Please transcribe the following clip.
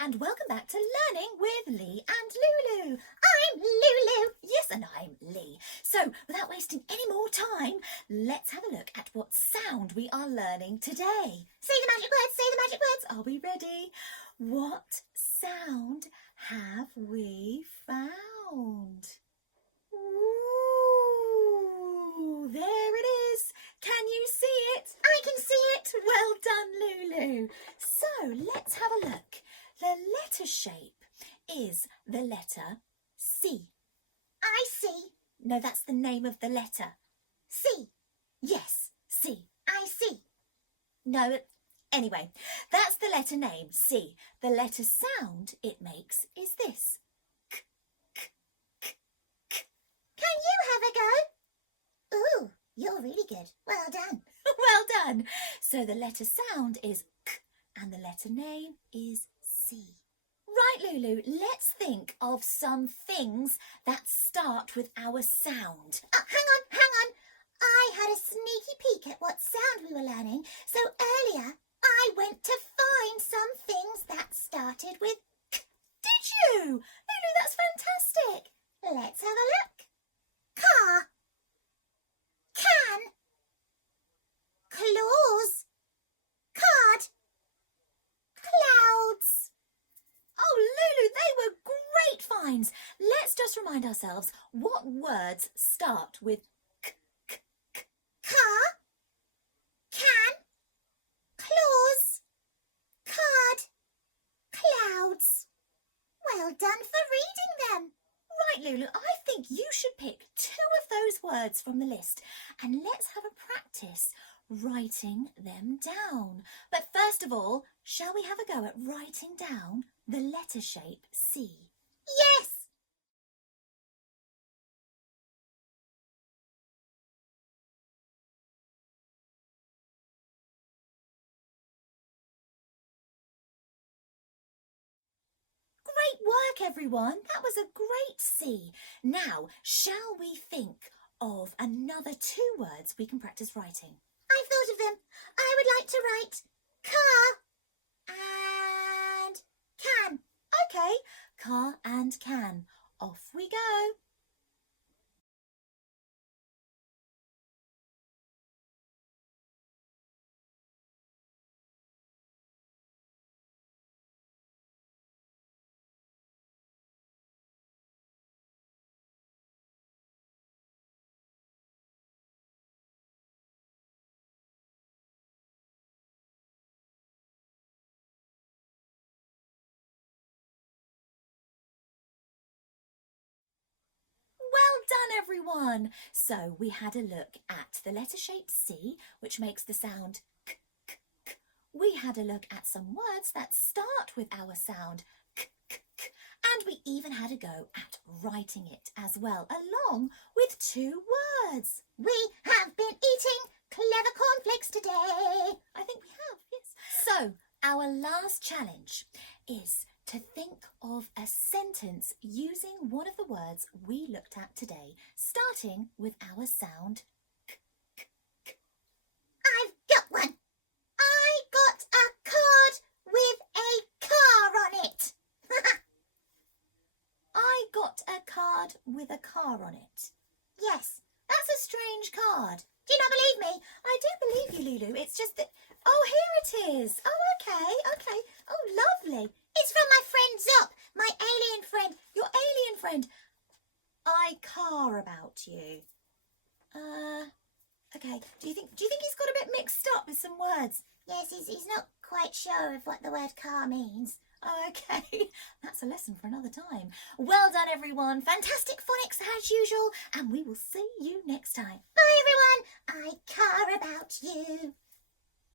and welcome back to Learning with Lea and Lulu. I'm Lulu. Yes, and I'm Lee. So, without wasting any more time, let's have a look at what sound we are learning today. Say the magic words, say the magic words. Are we ready? What sound have we found? Ooh, there it is. Can you see it? I can see it. Well done, Lulu. So let's have a look. The letter shape is the letter C. I see. No, that's the name of the letter. C. Yes, C. I see. No, anyway, that's the letter name, C. The letter sound it makes is this. K, k, k, k. Can you have a go? Ooh, you're really good. Well done. Well done. So the letter sound is K and the letter name is C. Right, Lulu, let's think of some things that start with our sound. Oh, hang on. I had a sneaky peek at what sound we were learning, so earlier I went to find some things that started with K. Did you? Lulu, that's fantastic. Let's have a look. Car. Can. Claws. Card. Clouds. Oh, Lulu, they were great finds. Let's just remind ourselves what words start with K, K, K. Car, can, claws, card, clouds. Well done for reading them. Right, Lulu, I think you should pick 2 of those words from the list and let's have a practice writing them down. But first of all, shall we have a go at writing down the letter shape C? Yes! Great work, everyone. That was a great C. Now, shall we think of another 2 words we can practice writing? I've thought of them. I would like to write car and can. Okay, car and can. Off we go. Well done, everyone. So we had a look at the letter shape C, which makes the sound K, K, K. We had a look at some words that start with our sound K, K, K. And we even had a go at writing it as well, along with 2 words. We have been eating clever cornflakes today. I think we have, yes. So our last challenge is to think of a sentence using one of the words we looked at today, starting with our sound K, K, K. I've got one. I got a card with a car on it. I got a card with a car on it. Yes, that's a strange card. Do you not believe me? I do believe you, Lulu. It's just that... Oh, here it is. Oh, okay. Oh, lovely. It's from my friend Zop, my alien friend. Your alien friend. I care about you. Okay. Do you think he's got a bit mixed up with some words? Yes, he's not quite sure of what the word car means. Okay, that's a lesson for another time. Well done, everyone. Fantastic phonics as usual, and we will see you next time. Bye, everyone. I care about you.